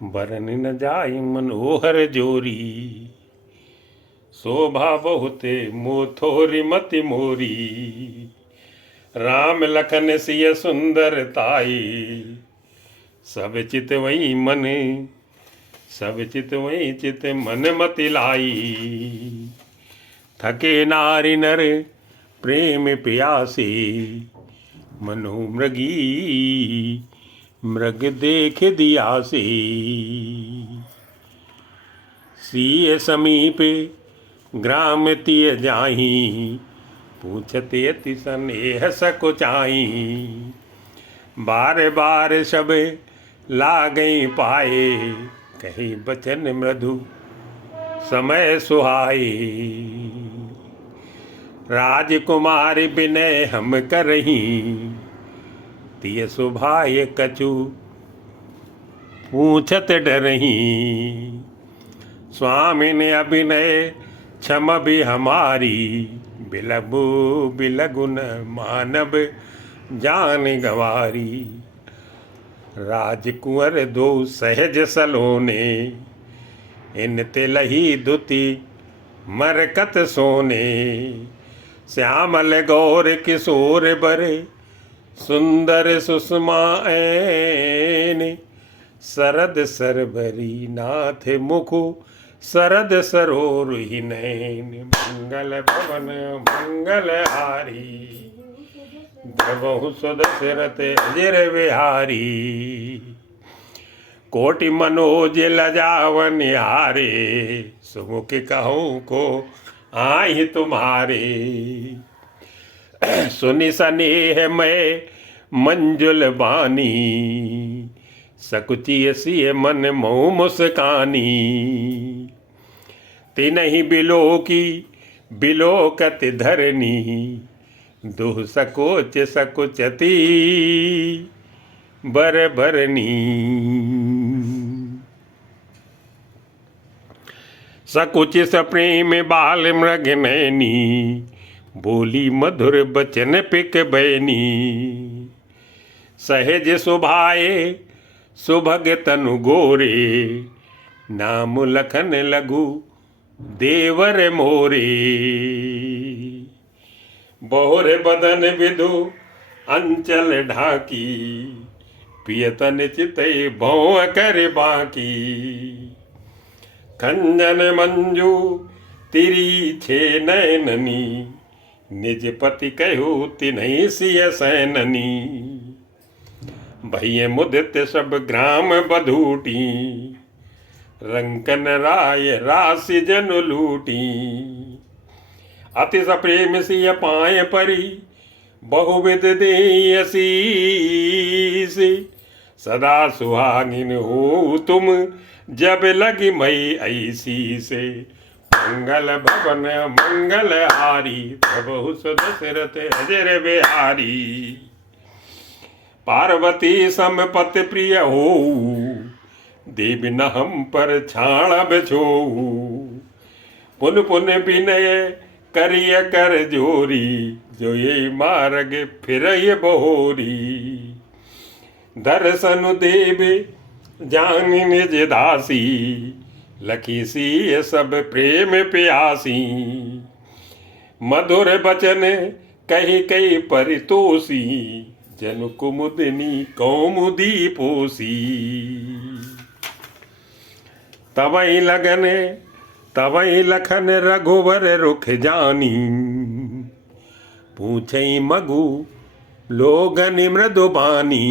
बरन न जाई मनोहर जोरी। शोभा बहुते मोथोरी मति मोरी। राम लखन सिय सुंदर ताई। सब चित वही मन, सब चित वही चित मन मति लाई। थके नारी नर प्रेम प्यासी। मनो मृगी मृग देख दियासी। सिय समीप ग्राम तिय जाही। पूछते अति स्नेह सकुचाई। बार बार सब लागई पाए। कही बचन मृदु समय सुहाई। राजकुमार विनय हम करही। तिय सुभाय कछु पूछत डरही। स्वामी ने अभिनय क्षम भी हमारी। बिलबु बिलगुन मानव जान गवारी। राजकुंवर दो सहज सलोने। इन तिलही दुति मरकत सोने। श्यामल गौर किशोर बरे। सुंदर सुषमा ऐन। शरद सरबरी नाथ मुखु। शरद सरोर ही नैन। मंगल भवन मंगल हारी। द्रवहु सुदशरथ अजिर विहारी। कोटि मनोज लजावन हारे। सुमुख कहूँ को आई तुम्हारे। सुनि सनेह मैं मंजुल बानी। सकुचिय सिय मन मोह मुस्कानी। तिनहि बिलो की बिलोकत धरनी। दुह सकोच सकुचती बर भरनी। सकुच सप्रेम बाल मृग नैनी। बोली मधुर बचन पिक बैनी। सहज सुभाए सुभग तनु गोरे। नाम लखन लघु देवर मोरे। बहुर बदन विधु अंचल ढाकी। पियतन चितई भौं कर बाकी। खंजन मंजू तिरी छे नैननी। निज पति कहू तिन्हि सिय सैननी। भैय मुदित सब ग्राम बधूटी। रंकन राय राशि जन लूटी। अति सप्रेम सिय पाए परी। बहुविध देहि असीस। सदा सुहागिन हो तुम जब लगी मई ऐसी से। मंगल भवन मंगल हारी। प्रभु सुदशरथ अजिर बिहारी। पार्वती समपति प्रिय हो। देव न हम पर छाण बिछो। पुन पुन विनय करिय कर जोरी। जो ये मार्ग फिर ये बहोरी। दर्शन देव जान निज दासी। लखी सी सब प्रेम प्यासी। मधुर बचन कही कही परितोषी। जन कुमुदिनी कौमुदी पोसी। तवई लगन तवई लखन रघुवर रुख जानी। पूछई मगु लोगन मृदुबानी।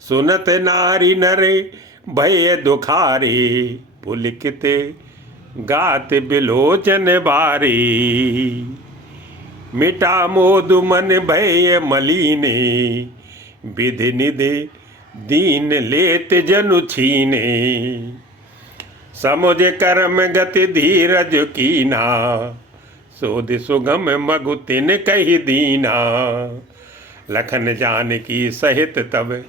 सुनत नारी नरे भय दुखारे। पुलकित गात बिलोचन बारे। मिटा मोदु मन भय मलीने। विधि निधि दीन लेत जनु छीने। समुझ कर्म गति धीरज कीना। सोध सुगम मगु तिन कही दीना। लखन जानकी सहित तब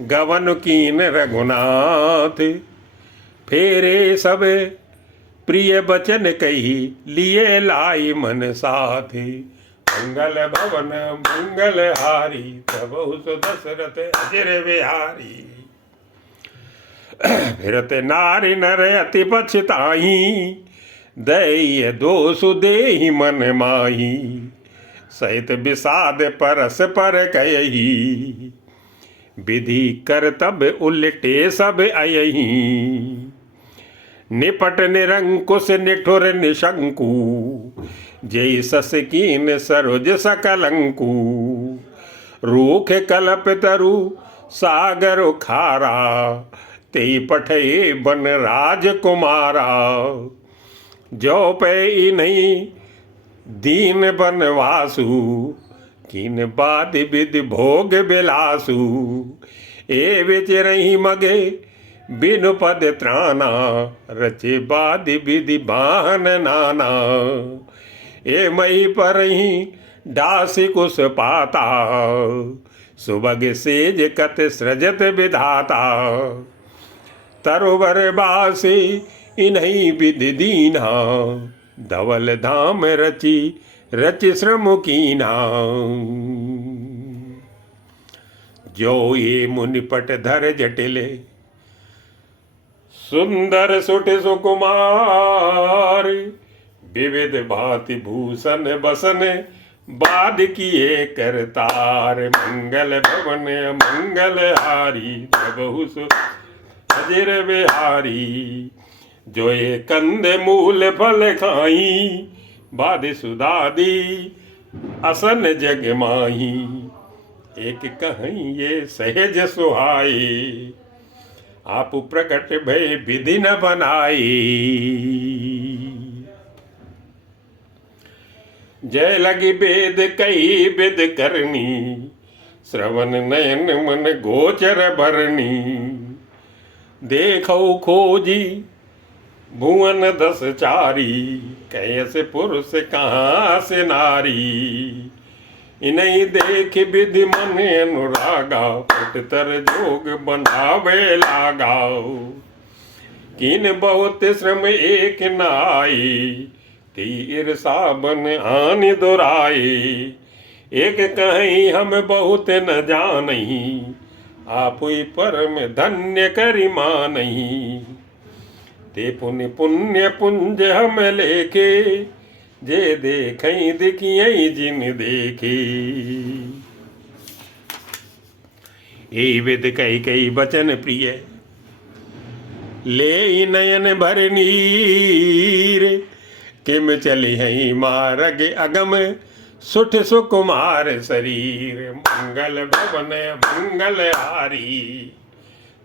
गवन कीन रघुनाथ। फेरे सब प्रिय बचन कही लिए लाई मन साथ। मंगल भवन मंगल हारी। प्रभु सुदशरथ अजिर बिहारी। फिरते नारी नर अति पछताई, दैय दोषु देहि मन माही, सहित विषाद परस पर कयही, विधि कर तब उलटे सब अयही, निपट निरंकुश निठुर निशंकु, जय सस कीन सरोज सकलंकु, रूख कल्प तरु सागर खारा, ते पठे बन राजकुमारा, जो पे नहीं दीन बनवासु, किन बाद विधि भोग बिलासु, ए विचरही मगे बिनु पद त्राना, रचे बाद विधि बाहन नाना, ए मई पर ही दासी कुश पाता, सुबग सेज कत सृजत विधाता, तरोवर बासी इन्हीं विधि दीना, धवल धाम रचि रचि श्रम कीना, जो ये मुनिपट धर जटिले, सुंदर सुट सुकुमार, विविध भांति भूषण बसन, बाद किए करतार, मंगल भवन मंगल हारी, बहु अजिर बिहारी, जो ये कंद मूल फल खाई, बाद सुदादी असन जग माही, एक कहीं ये सहज सुहाई, आप प्रकट भय विधि न बनाई, जय लगी वेद कई विद करनी, श्रवण नयन मन गोचर भरनी, देखो खोजी भुवन दस चारी, कैसे पुरुष कहाँ से नारी, इन्हीं देख विधि मन अनुरागा, पटतर जोग बनावे लागा, किन बहुत श्रम एक न आई, तीर साबन आन दुराई, एक कहीं हम बहुत न जानही, आप ही परम धन्य करी मानही, ते पुण्य पुण्य पुंज हम लेके, जे देखें दिखिए जिन देखे, ये विद कई कई बचन प्रिय, ले नयन भर नीर, किम चली है मार्ग अगम, सुठ सुकुमार शरीर, मंगल भवन मंगल हारी,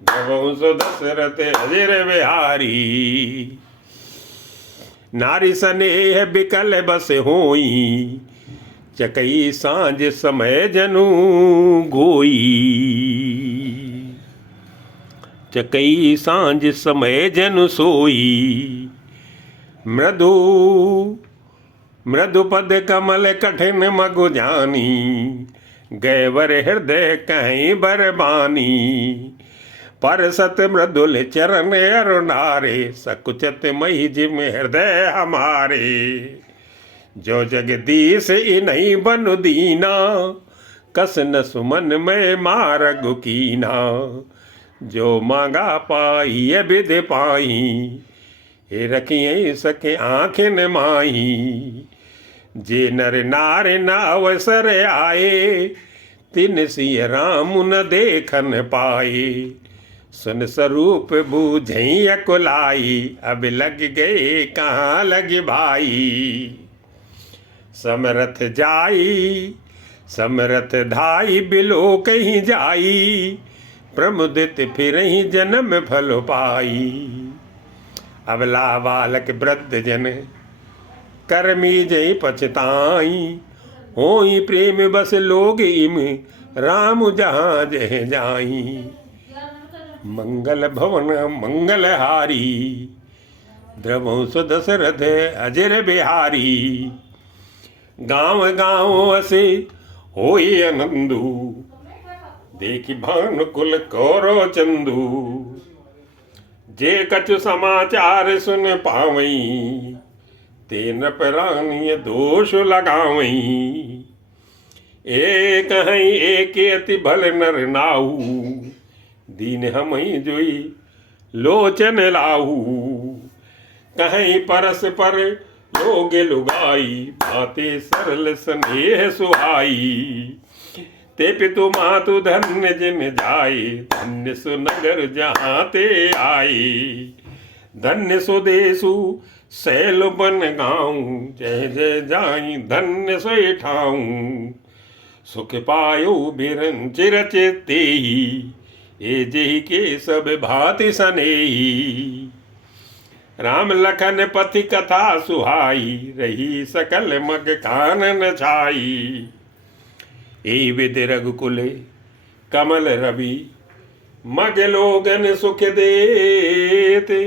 भवंसु दशरथ अजिर बिहारी, नारी स्नेह बिकल बस होई, चकई सांझ समय जनु गोई, चकई सांझ समय जनु सोई, मृदु मृदु पद कमल कठिन मगु जानी, गैवर हृदय कहीं बरबानी, पर सत मृदुल चरण अरुणारे, सकुचत मही जिम हृदय हमारे, जो जगदीश इन्हीं बनु दीना, कस न सुमन में मारगु कीना, जो मांगा पाई विधि पाई, हे रखिए सके आँखें माही, जे नर नार न अवसर आए, तिन सिय राम न देखन पाए, सुन स्वरूप बूझई अकुलाई, अब लग गए कहाँ लग भाई, समरथ जाई समरथ धाई, बिलो कहीं जाई, प्रमुदित फिर ही जन्म फल पाई, अबला बालक वृद्ध जन कर्मी जय पछताई, होई प्रेम बस लोग इम, राम जहाँ जह जाई, मंगल भवन मंगल हारी, द्रवंश दशरथ अजिर बिहारी, गाँव गाँव से होई आनंदु, देखी भानुकुल कौरव चंदू, जे कछु समाचार सुन पावई, ते नृपरानी दोष लगावई, एक हई एक अति भल नर नाहू, दीन हमई जोई लोचन लाहू। कहीं परस पर लोग लुगाई, बातें सरल स्नेह सुहाई। ते पितु मातु धन्य जिन जाए, धन्य सुनगर जहाँ ते आए। धन्य सुदेशु सैल बन गाऊं, जय जय जाई धन्य सोई ठाऊं। सुख पायो बिरंचिर चित्ते ही, ए जेहि के सब भांति सनेही। राम लखन पति कथा सुहाई, रही सकल मग कानन छाई। ए विद रघुकुले कमल रवि, मग लोगन सुख देते।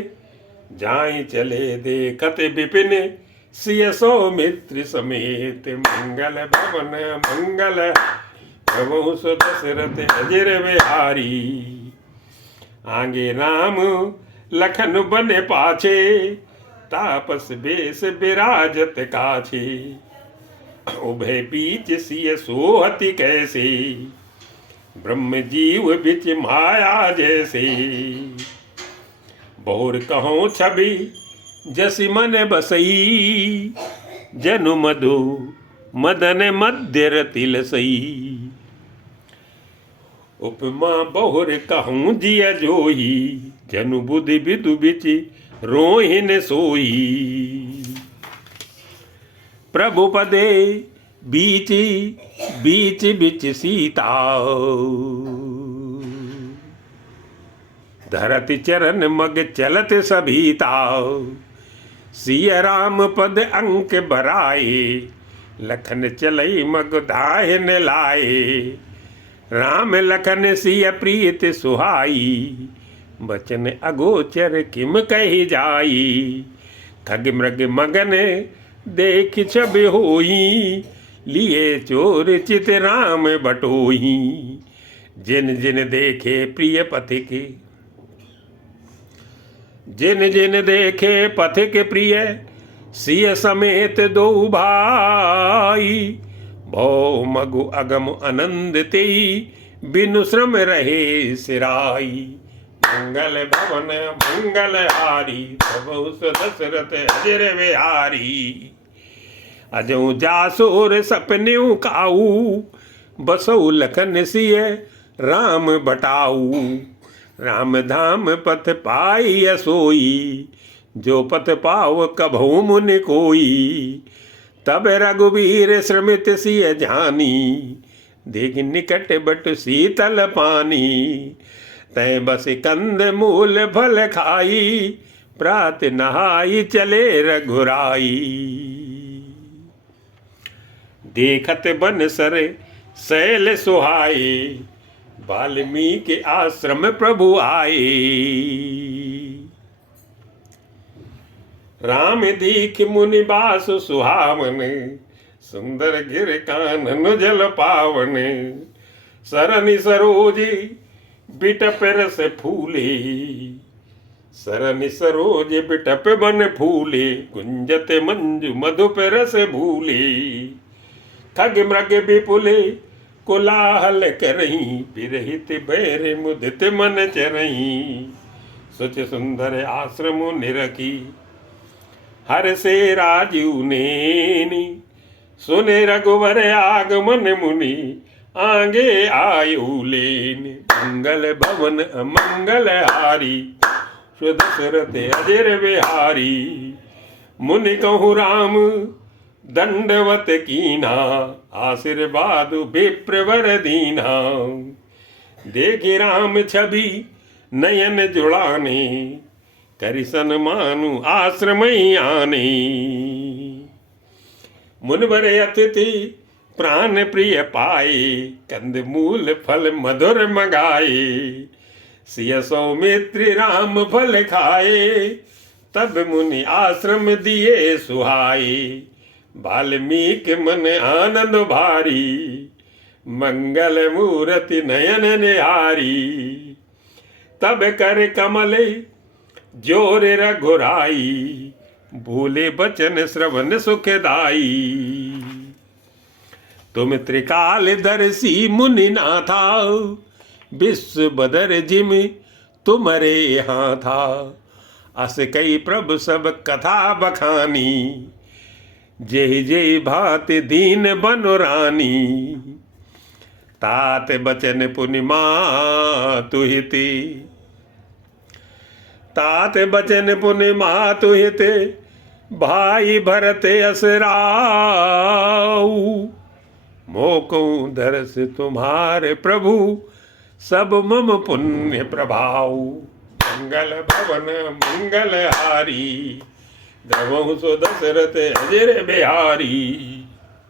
जाई चले देखत विपिन, सिय सौमित्र समेत। मंगल भवन मंगल प्रभु सु दशरथ अजर बिहारी। आगे राम लखन बने पाछे, तापस बेस विराजत काछे। उभय बीच सिय सोहति कैसे, ब्रह्म जीव बिच माया जैसे। बहुर कहो छवि जसि मन बसई, जनु मधु मदन मध्य रति लसई। उपमा बहुर कहूँ जिय जोही, जनु बुद्धि विदु बिच रोहिन सोई। प्रभु पदे बीच बीच बिच सीता, धरति चरण मग चलत सभीता। सिय राम पद अंक बराए, लखन चलई मग धायन लाए। राम लखन सिय प्रीत सुहाई, बचन अगोचर किम कही जाई। खग मृग मगन देख छवि होई, लिए चोर चित राम बटोही। जिन जिन देखे प्रिय पथिक, जिन जिन देखे पथिक प्रिय। सिय समेत दो भाई, भौ मगु अगम आनंद तेई। बिनु श्रम रहे सिराई। मंगल भवन मंगल हारी, प्रभु सु दशरथ अजर बिहारी। अजऊ जासोर सपन्यू काऊ, बसऊ लखन सिय राम बटाऊ। राम धाम पथ पाई सोई, जो पथ पाव कभू मुनि कोई। तब रघुवीर श्रमित सिय जानी, देख निकट बट शीतल पानी। तै बस कंद मूल फल खाई, प्रात नहाई चले रघुराई। देखत बन सर शैल सुहाए, वाल्मीकि आश्रम प्रभु आए। राम दीख मुनि बास सुहावन, सुंदर गिर कानन जल पावन। सरनि सरोज बिटप रस फूले, सरनि सरोज बिटप बन फूले। गुंजत मंजु मधुप रस भूले। खग मृग विपुले कोलाहल करही, विरहित बैर मुदित मन चरही। सुच सुंदर आश्रम निरखी, हर से राजीव नेनी। सुने रघुवर आगमन मुनि, आगे आयु लेन। मंगल भवन मंगल हारी, सु दशरथ अजर बिहारी। मुनि कहु राम दंडवत कीना, आशीर्वाद विप्रवर दीना। देखि राम छवि नयन जुड़ाने, करि सन्मानु आश्रम आने। मुनिवर अतिथि प्राण प्रिय पाए, कंद मूल फल मधुर मगाए। सिय सौमित्र राम फल खाए, तब मुनि आश्रम दिए सुहाए। वाल्मीकि मन आनंद भारी, मंगल मूर्ति नयन निहारी। तब कर कमल जोर रघुराई, बोले बचन श्रवण सुखदाई। तुम त्रिकाल दर्शी मुनि नाथा, विश्व बदर जिम तुम्हारे यहाँ था। अस कई प्रभु सब कथा बखानी, जय जय भात दीन बनु रानी। तात बचन पुनिमा तुहिते, तात बचन पुनिमा तुहिते, भाई भरत असराऊ। मोको दरस तुम्हारे प्रभु, सब मम पुण्य प्रभाव। मंगल भवन मंगल हारी, द्रवहु सो दशरथ अजर बिहारी।